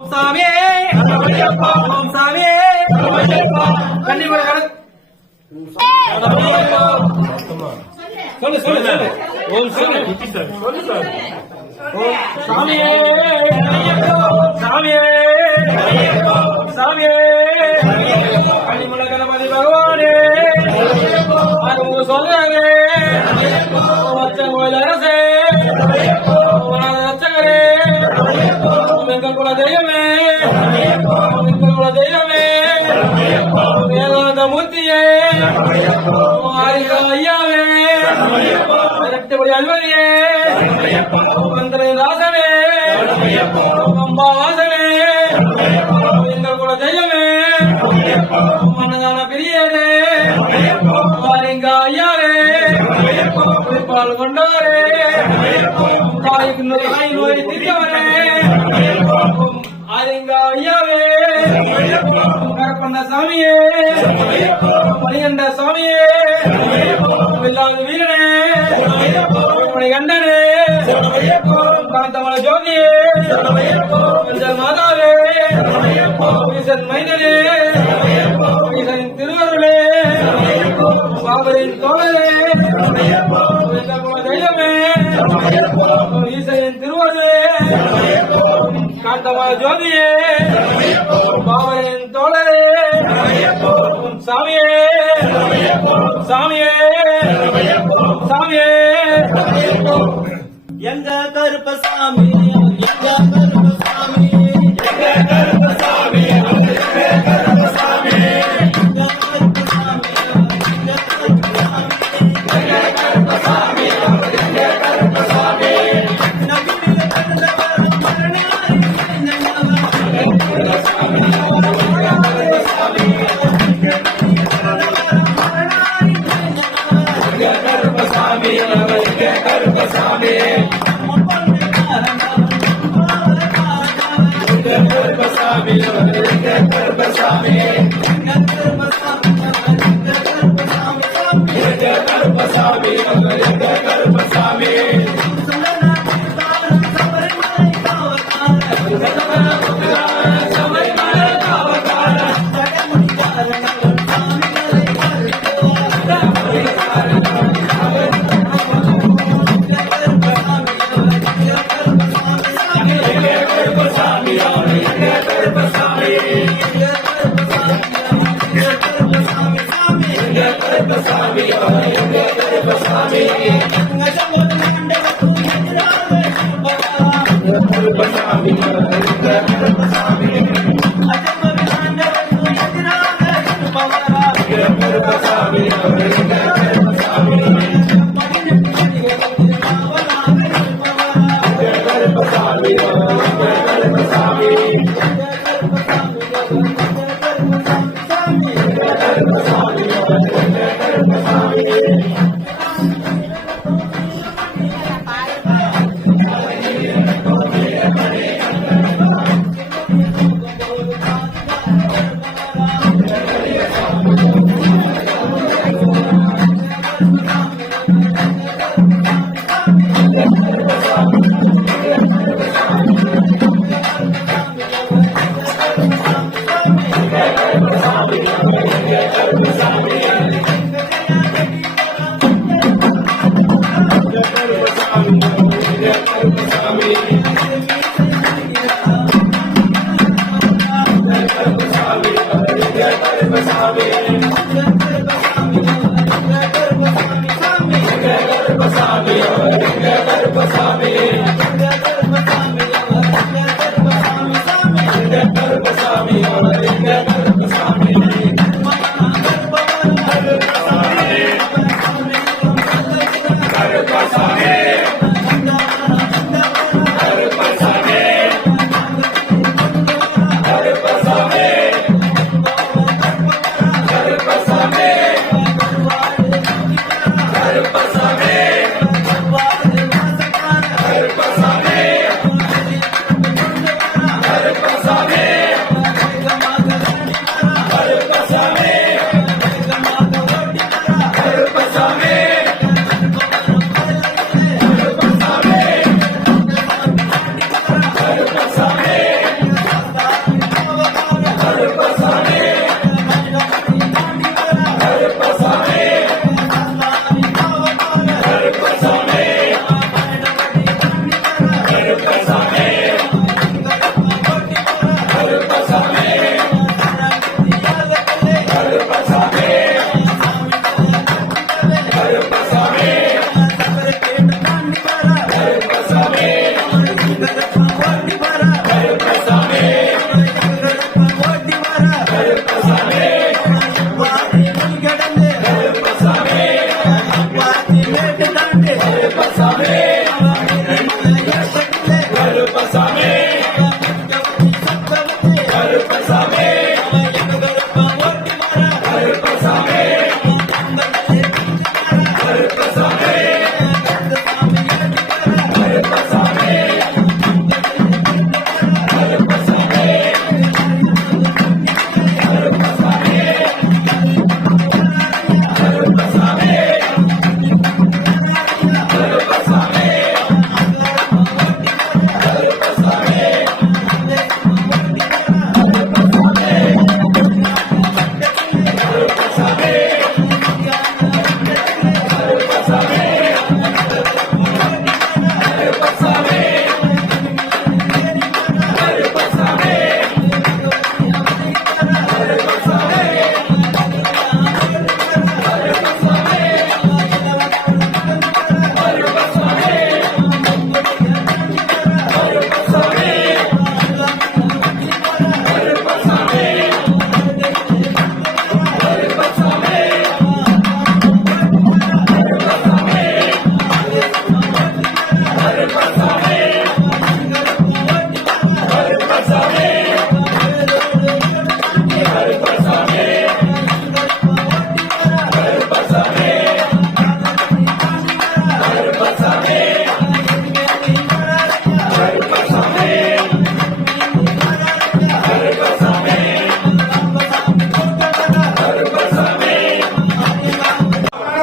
சாமியே ஓம் சாமியே கன்னிமலை சொல்லு சொல்லு சொல்லு ஓம் சாமி சொல்லு சார் ஓம் சாமியே சாமியே சாமியே கன்னிமலை கணபதி பகவானே அது சொல்றாரு அச்சன் கோயில் அரசே ரச்சகரே எங்கள் குல தெய்வமே எங்கள் குல தெய்வமே வேதாந்த மூர்த்தியே ஐயாவே இரட்டபடி அல்வரியே மந்திர ராசனே அம்பாவாசனே எங்கள் குல தெய்வமே மன்னதான பிரியனே மாரிங்க ஐயாவே பால் கொண்டவரே தாய்க்கு நோய் தீர்த்தவரே ஆரிங்க ஐயாவே கரப்பண்ண சாமியே மணிகண்ட சாமியே வில்லாது வீரனே மணிகண்டனே காந்தமல ஜோதியே மஞ்சள் மாதாவே ஈசன் மைந்தனே ஈசனின் திருவருளே பாபரின் தோழரே தெய்வமே ஈசனின் திருவருளே காந்தமல ஜோதியே பாபரின் தோழரே சாமியே சாமியே சாமியே எங்க கருப்பசாமி எங்க கருப்பசாமி எங்க கருப்பசாமி எங்க கருப்பசாமி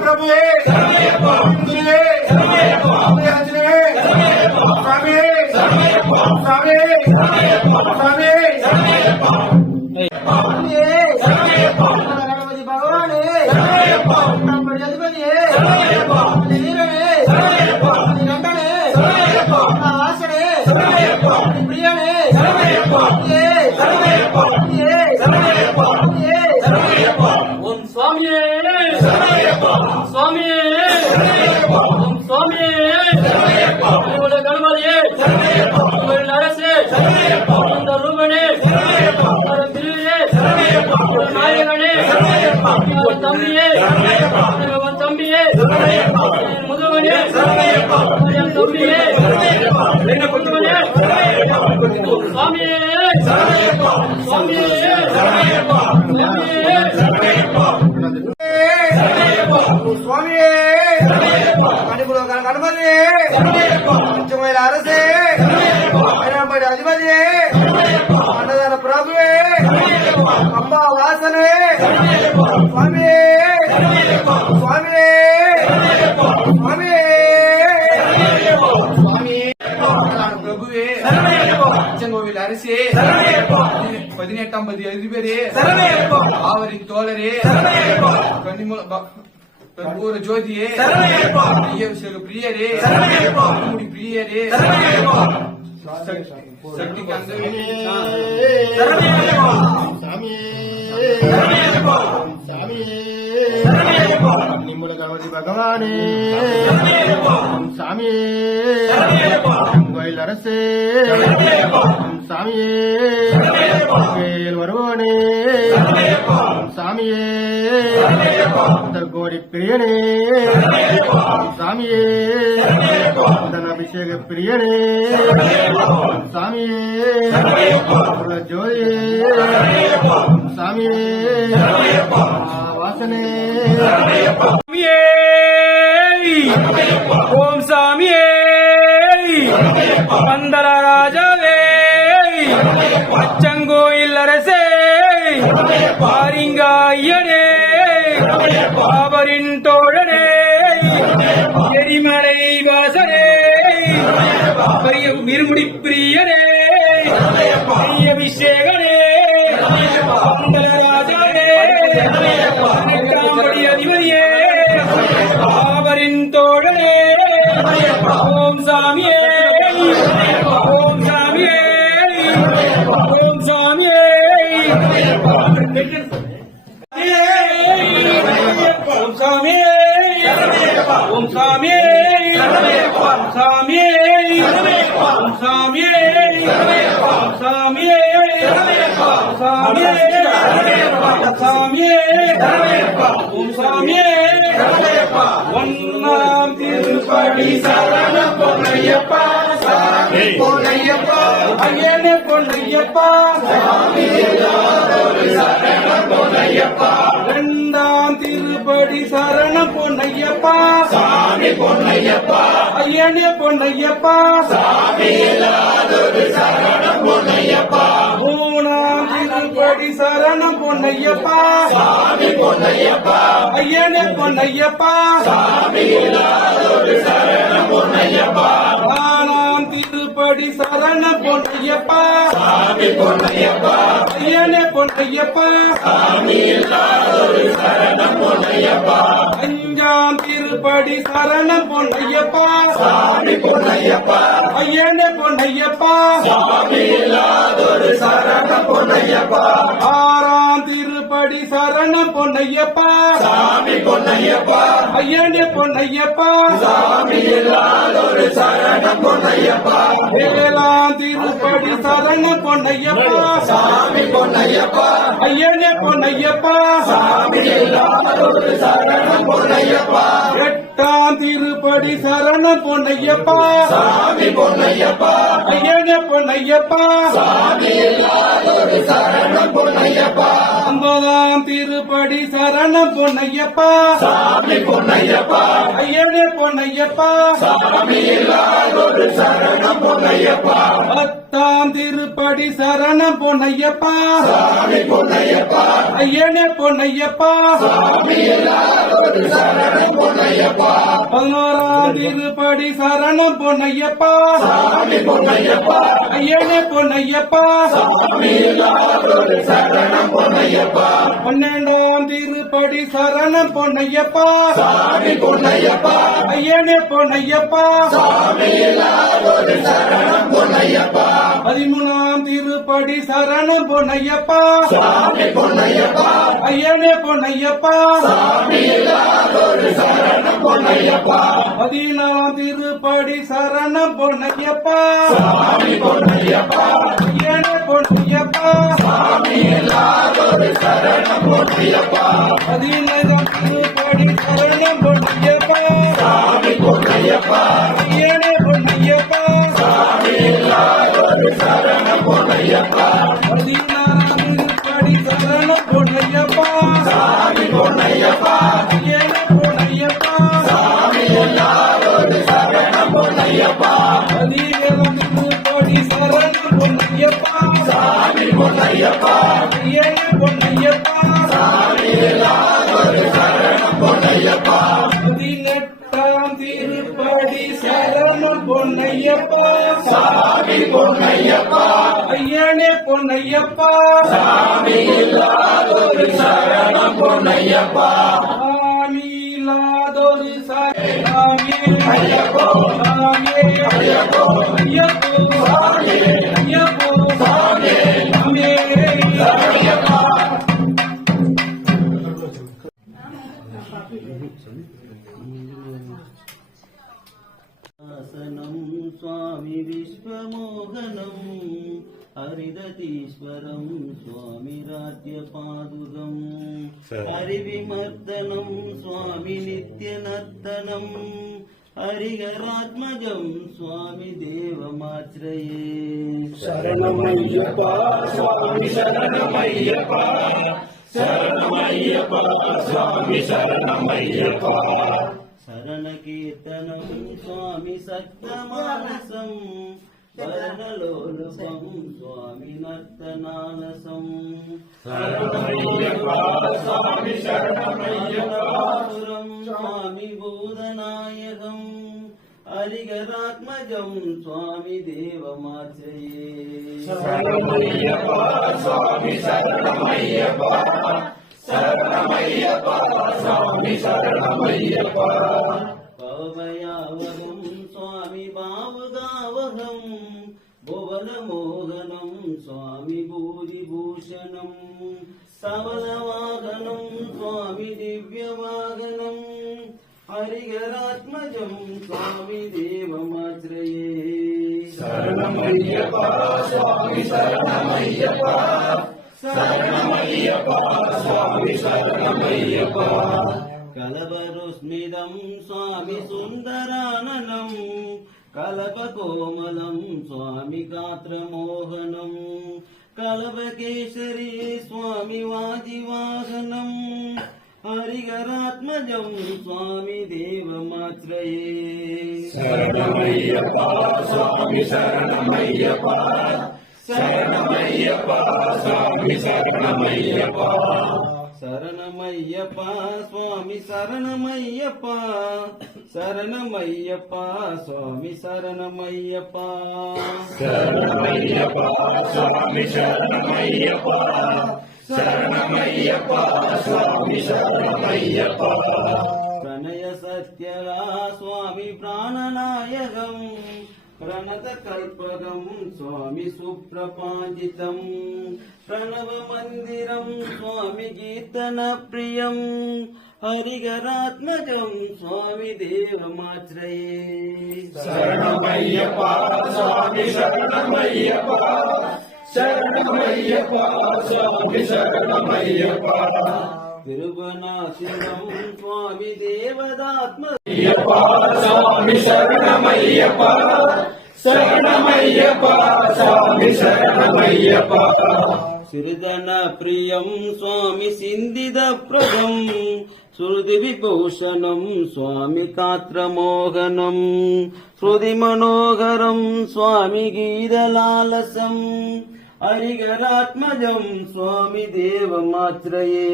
பிரபுவே இந்துவே ஆஞ்சநேயே சுவாமி சுவாமி சுவாமி கணபதி பகவானே நம்முடைய அதிபதியே வீரனே கண்டனே வாசனே பிரியனே ஓம் சுவாமியே சுவாமியே ஓம் சுவாமியே உங்களுடைய கணபதியே உங்களுடைய அரசே இந்த ரூபனே திருவிழே நாயகனே தம்பியே தம்பியே முதுவனே தம்பியே முதுவனே சுவாமியே சுவாமியே சுவாமியே மணிபுரம் கணபதியே பச்சமயில அரசே அதிபதியே அன்னதான பிரபுவே அம்பா வாசனே சுவாமியே சுவாமியே சுவாமியே சுவாமியே பிரபுவே கோவில் அரசே 18ஆம் பதி அதிபரே ஆவரின் தோழரே கற்பூர ஜோதியே பிரியரே முடி பிரியரே சக்தி நிம்புல கணபதி பகவானே சாமியே கோயில் அரசே சாமியே வேல் வருவானே சாமியே கோடி பிரியனே சாமியே அபிஷேக பிரியனே சாமியே ஜோதியே சாமியே வாசனே ஓம் சாமியே பந்தர ராஜாவே அச்சங்கோயில் அரசே பாரிங்காயனே பாபரின் தோழனே எரிமலை வாசனே இருமுடி பிரியனே அபிஷேகனே ராஜாவே காம்படி அதிபதியே பாபரின் தோழனே ஓம் சாமியே ஓம் சாமியே ஓம் சாமியே ஓம் சாமியே ஓம் சாமியே ஓம் சாமியே ஓம் சாமியே ஓம் சாமியே சாமியே சாமியே ஓம் சாமியே ஒன்னாம் திருப்படி சரண பொன்னையப்பா சாமி பொன்னையப்பா ஐயனே பொன்னையப்பா சாமி சரண பொன்னையப்பா இரண்டாம் திருப்படி சரண பொன்னையப்பா சாமி பொன்னையப்பா ஐயனே பொன்னையப்பா சாமி சரண பொன்னையப்பா மூணாம் திருப்படி சரண பொன்னையப்பா சாமி பொன்னையப்பா ஐயனே பொன்னையப்பா சாமி சரண பொன்னையப்பா நாலாம் திருப்படி சரண பொன்னையப்பா சாமி பொன்னையப்பா ஐயனே பொன்னையப்பா சாமி சரண பொன்னையப்பா அஞ்சாம் திருப்படி சரண பொன்னையப்பா சாமி பொன்னையப்பா ஐயனே பொன்னையப்பா சாமி சரண பொன்னையப்பா ஆறாம் திருப்படி சரண பொன்னையப்பா சாமி பொன்னையப்பா ஐயனே பொன்னையப்பா சாமி சரண பொன்னையப்பா ஏழாம் திருப்படி சரண பொன்னையப்பா சாமி பொன்னையப்பா ஐயனே பொன்னையப்பா சாமி சரண பொன்னையப்பா எட்டாம் திருப்படி சரண பொன்னையப்பா சாமி பொன்னையப்பா ஐயனே பொன்னையப்பா சாமி இல்லாதொரு சரணம் பொன்னையப்பா 9ஆம் திருப்படி சரண பொன்னையப்பா சாமி பொன்னையப்பா ஐயனே பொன்னையப்பா சாமி இல்லாதொரு சரணம் பொன்னையப்பா 10ஆம் திருப்படி சரண பொன்னையப்பா சாமி பொன்னையப்பா ஐயனே பொன்னையப்பா சாமி இல்லாதொரு சரணம் பொன்னையப்பா 11ஆம் திருப்படி சரண பொன்னையப்பா சாமி பொன்னையப்பா ஐயனே பொன்னையப்பா சாமி இல்லாதொரு சரணம் பொன்னையப்பா 12ஆம் திருப்படி சரண பொன்னையப்பா சாமி பொன்னையப்பா ஐயனே பொன்னையப்பா சாமி இல்லாதொரு சரணம் பொன்னையப்பா 13ஆம் திருப்படி சரண பொன்னையப்பா சாமி பொன்னையப்பா ஐயனே பொன்னையப்பா சாமி இல்லாதொரு சரணம் பொன்னையப்பா 14ஆம் திருப்படி சரண பொன்னையப்பா சாமி பொன்னையப்பா ஐயனே பொன்னையப்பா சாமி இல்லாதொரு சரணம் பொன்னையப்பா 15ஆம் திருப்படி சரண பொன்னையப்பா சாமி பொன்னையப்பா ஐயனே பொன்னையப்பா சாமி இல்லாதொரு சரணம் பொன்னையப்பா 16ஆம் திருப்படி சரண பொன்னையப்பா சாமி பொன்னையப்பா ஐயனே பொன்னையப்பா சாமி இல்லாதொரு சரணம் பொன்னையப்பா 17ஆம் திருப்படி சரண பொன்னையப்பா சாமி பொன்னையப்பா ஐயனே பொன்னையப்பா சாமி இல்லாதொரு சரணம் பொன்னையப்பா 18ஆம் திருப்படி சரண பொன்னையப்பா சாமி பொன்னையப்பா ஐயனே பொன்னையப்பா சாமி இல்லாதொரு சரணம் பொன்னையப்பா சாமியில்லாதொரு சாமி ஐயப்போ சாமி ஐயப்போ ஐயப்போ சாமி ஐயப்போ சாமி சாமி சரணமையப்பா శాసనం స్వామి విశ్వమోహనం హరిదతీశ్వరం స్వామి రాజ్యపాదుకం హరివిమర్దనం స్వామి నిత్యనర్తనం హరిహరాత్మజం స్వామి దేవమాశ్రయే శరణమయ్యప్ప స్వామి శరణమయ్యప్ప శరణమయ్యప్ప స్వామి శరణమయ్యప్ప శరణకీర్తనం స్వామి సక్తమానసం వరణలోలపం స్వామి నర్తనాలసం శరణమయ్యప్ప స్వామి శరణమయ్యప్ప స్వామి బోధనాయకం హరిహరాత్మజం స్వామి దేవమాశ్రయే శరణమయ్యప్ప స్వామి శరణమయ్యప్ప శరణమయ్యప్ప స్వామి శరణమయ్యప్ప భవయావహం స్వామి భావగావహం భువనమోహనం స్వామి భూరిభూషణం సవలవాహనం స్వామి దివ్యవాహనం హరిహరాత్మజం స్వామి దేవమాశ్రయే శరణమయ్యప్ప స్వామి శరణమయ్యప్ప శరణమయ్యప్ప స్వామి శరణమయ్యప్ప కలవరుస్మిదం స్వామి సుందరాననం కలపకోమలం స్వామి గాత్రమోహనం కలపకేశరీ స్వామి వాజివాహనం హరిహరాత్మజం స్వామి దేవమాశ్రయే శరణమయ్యప్ప స్వామి శరణమయ్యప్ప శరణమయ్యప్ప స్వామి శరణమయ్యప్ప శరణమయ్యప్ప స్వామి శరణమయ్యప్ప శరణమయ్యప్ప స్వామి శరణమయ్యప్ప శరణమయ్యప్ప స్వామి శరణమయ్యప్ప శరణమయ్యప్ప స్వామి శరణమయ్యప్ప ప్రణయ సత్య స్వామి ప్రాణనాయకం ప్రణత కల్పకం స్వామి సుప్రపాజితం ప్రణవ మందిరం స్వామి కీర్తన ప్రియం హరిహరాత్మజం స్వామి దేవమాశ్రయే శరణమయ్యప్ప స్వామి శరణమయ్యప్ప శరణమయ్యప్ప స్వామి శరణమయ్యప్ప திருவனாசிரம் சுவாமி தேவதாத்ம ஐயப்பா சுவாமி சரணமையப்பா சரணமையப்பா சுவாமி சரணமையப்பா சிறுதன பிரியம் சுவாமி சிந்தித பிரதம் சுருதி விபூஷணம் சுவாமி காத்திரமோகனம் ஸ்ருதி மனோகரம் சுவாமி கீதலாலசம் ஹரிகராத்மஜம் சுவாமி தேவமாத்ரயே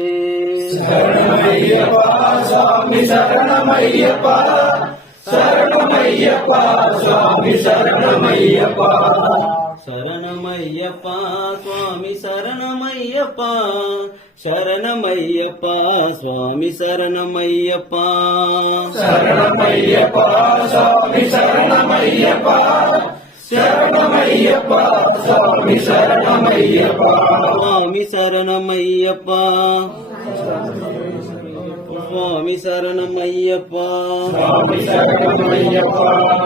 சரணமையப்பா சுவாமி சரணமையப்பா சரணமையப்பா சுவாமி சரணமையப்பா சரணமையப்பா சுவாமி சரணமையப்பா சரணமையப்பா சுவாமி சரணமையப்பா சரணமையப்பா சுவாமி சரணமையப்பா சரணமையப்பா சுவாமி சரணமையப்பா சுவாமி சரணமையப்பா சுவாமி சரணமையப்பா சுவாமி சரணமையப்பா சுவாமி சரணமையப்பா சுவாமி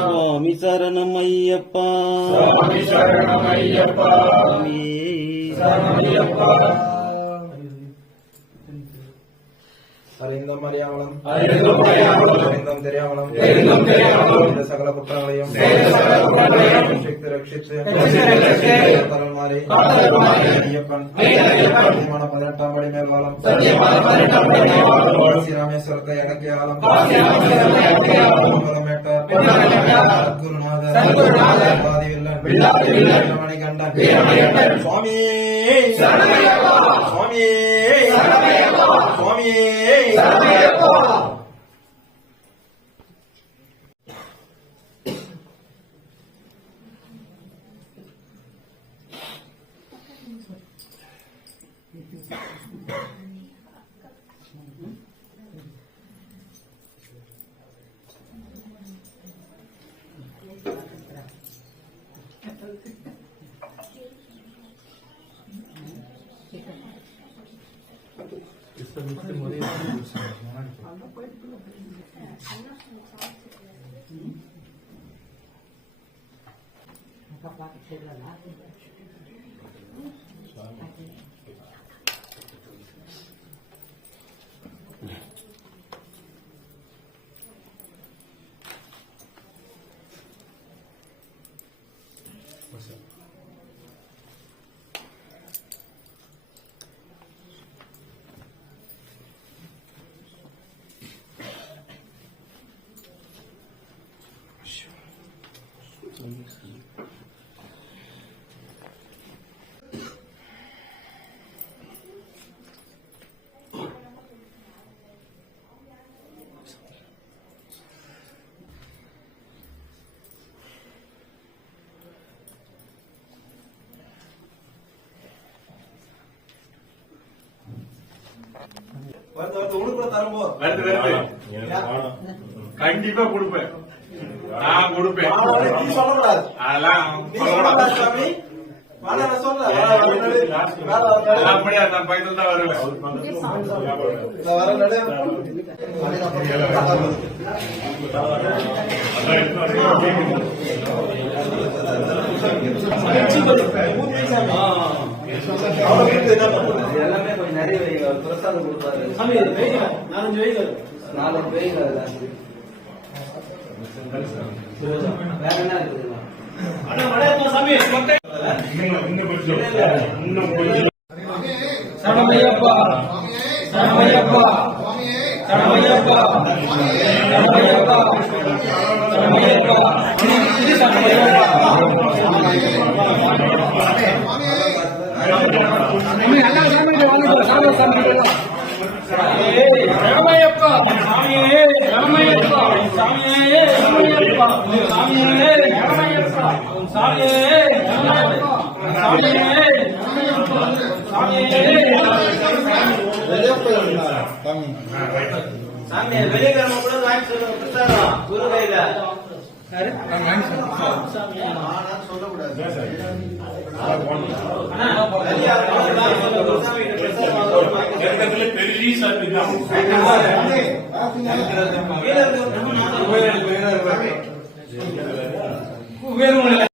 சரணமையப்பா சுவாமி சரணமையப்பா அறிந்தும் அறியாமலும் அறிந்தும் அறியாமலும் அறிந்தும் தெரியாமலும் தெரிந்தும் தெரியாமலும் இந்த சகல குற்றங்களையும் ரட்சித்து ரட்சித்து தருள்மாறே ஐயப்பன் சத்தியமான 18ஆம் படி மேல்வாளம் ஸ்ரீராமேஸ்வரத்தை அடக்கிய ஆலம் குருநாதர் பாதிவில்லன் வீரமணிகண்டன் சுவாமியே சுவாமியே சுவாமியே உனக்கு தரும்போது கண்டிப்பா கொடுப்பேன். நான் கொடுப்பேன். நீ சொல்லக்கூடாது அதெல்லாம் நீ சொல்லக்கூடாது சாமி வாடா நான் சொல்றேன் அப்படியே நான் பக்கத்துல தான் வருவேன். நான் வர நடு எல்லாமே கொஞ்சம் நிறைய வைங்க பிரசாதம் கொடுப்பாரு 4 வைங்க வேற என்ன இருக்குதுங்களா சரணமையப்பா சரணமையப்பா சரணமையப்பா சரணமையப்பா சரணமையப்பா சரணமையப்பா சாமியே சரணமையப்பா சாமியே சரணமையப்பா சாமியே சரணமையப்பா சாமியே சரணமையப்பா சாமியே சாமி வெளியேக்காரங்க கூட வாங்கி சொல்லுங்க பிரசாதம் குரு கையில பெரிய சாமி தான். வேணும்ல